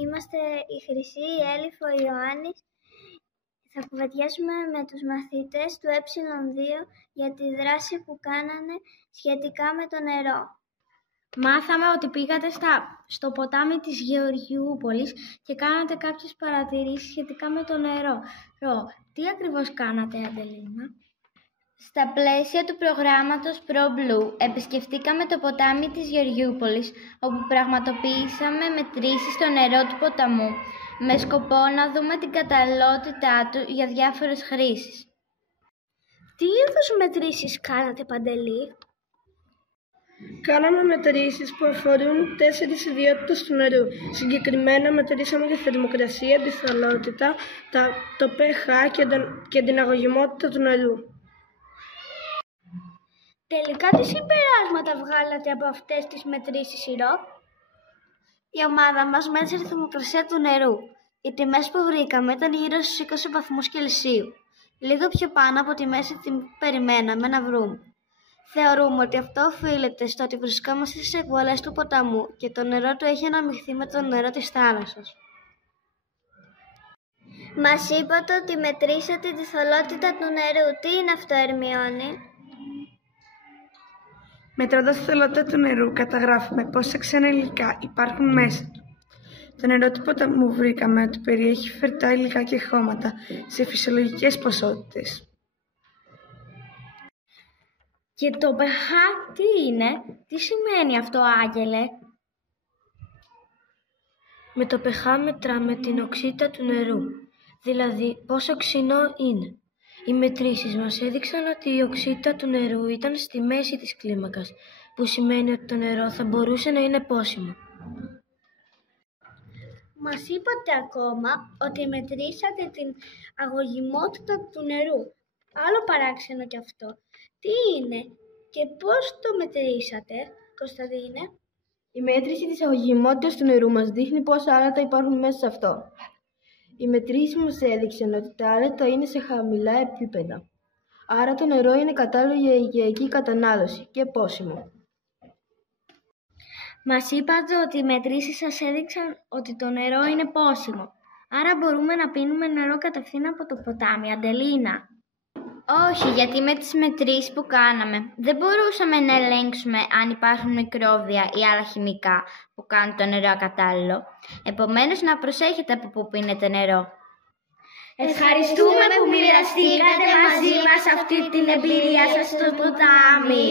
Είμαστε η Χρυσή, η Έλιφ, ο Ιωάννης. Θα κουβεντιάσουμε με τους μαθητές του Ε2 για τη δράση που κάνανε σχετικά με το νερό. Μάθαμε ότι πήγατε στο ποτάμι της Γεωργιούπολης και κάνατε κάποιες παρατηρήσεις σχετικά με το νερό. Τι ακριβώς κάνατε, Αντελίνα? Στα πλαίσια του προγράμματος ProBlue επισκεφτήκαμε το ποτάμι της Γεωργιούπολης, όπου πραγματοποιήσαμε μετρήσεις στο νερό του ποταμού, με σκοπό να δούμε την καταλληλότητά του για διάφορες χρήσεις. Τι είδους μετρήσεις κάνατε, Παντελή? Κάναμε μετρήσεις που αφορούν 4 ιδιότητες του νερού. Συγκεκριμένα μετρήσαμε τη θερμοκρασία, τη θολότητα, το pH και την αγωγημότητα του νερού. Τελικά τι συμπεράσματα βγάλατε από αυτές τις μετρήσεις, Ηρώ? Η ομάδα μας μέτρησε τη θερμοκρασία του νερού. Οι τιμές που βρήκαμε ήταν γύρω στους 20 βαθμούς Κελσίου, λίγο πιο πάνω από τη μέση τιμή που περιμέναμε να βρούμε. Θεωρούμε ότι αυτό οφείλεται στο ότι βρισκόμαστε στις εκβολές του ποταμού και το νερό του έχει αναμειχθεί με το νερό της θάλασσας. Μας είπατε ότι μετρήσατε τη θολότητα του νερού. Τι είναι αυτό, Ερμιόνη? Μετρώντας τη θολότητα του νερού, καταγράφουμε πόσα ξένα υλικά υπάρχουν μέσα του. Το νερό του ποταμού βρήκαμε ότι περιέχει φερτά υλικά και χώματα σε φυσιολογικές ποσότητες. Και το pH τι είναι? Τι σημαίνει αυτό, Άγγελε? Με το pH μετράμε την οξύτητα του νερού, δηλαδή πόσο οξυνό είναι. Οι μετρήσεις μας έδειξαν ότι η οξύτητα του νερού ήταν στη μέση της κλίμακας, που σημαίνει ότι το νερό θα μπορούσε να είναι πόσιμο. Μας είπατε ακόμα ότι μετρήσατε την αγωγημότητα του νερού. Άλλο παράξενο κι αυτό. Τι είναι και πώς το μετρήσατε, Κωνσταντίνε? Η μέτρηση της αγωγημότητας του νερού μας δείχνει πόσα άλατα υπάρχουν μέσα σε αυτό. Οι μετρήσεις μας έδειξαν ότι τα άλατα είναι σε χαμηλά επίπεδα. Άρα το νερό είναι κατάλληλο για οικιακή κατανάλωση και πόσιμο. Μας είπατε ότι οι μετρήσεις σας έδειξαν ότι το νερό είναι πόσιμο. Άρα μπορούμε να πίνουμε νερό κατευθείαν από το ποτάμι, Αντελίνα? Όχι, γιατί με τις μετρήσεις που κάναμε δεν μπορούσαμε να ελέγξουμε αν υπάρχουν μικρόβια ή άλλα χημικά που κάνουν το νερό ακατάλληλο. Επομένως, να προσέχετε από πού πίνετε νερό. Ευχαριστούμε που μοιραστήκατε μαζί μας αυτή την εμπειρία σας στο ποτάμι.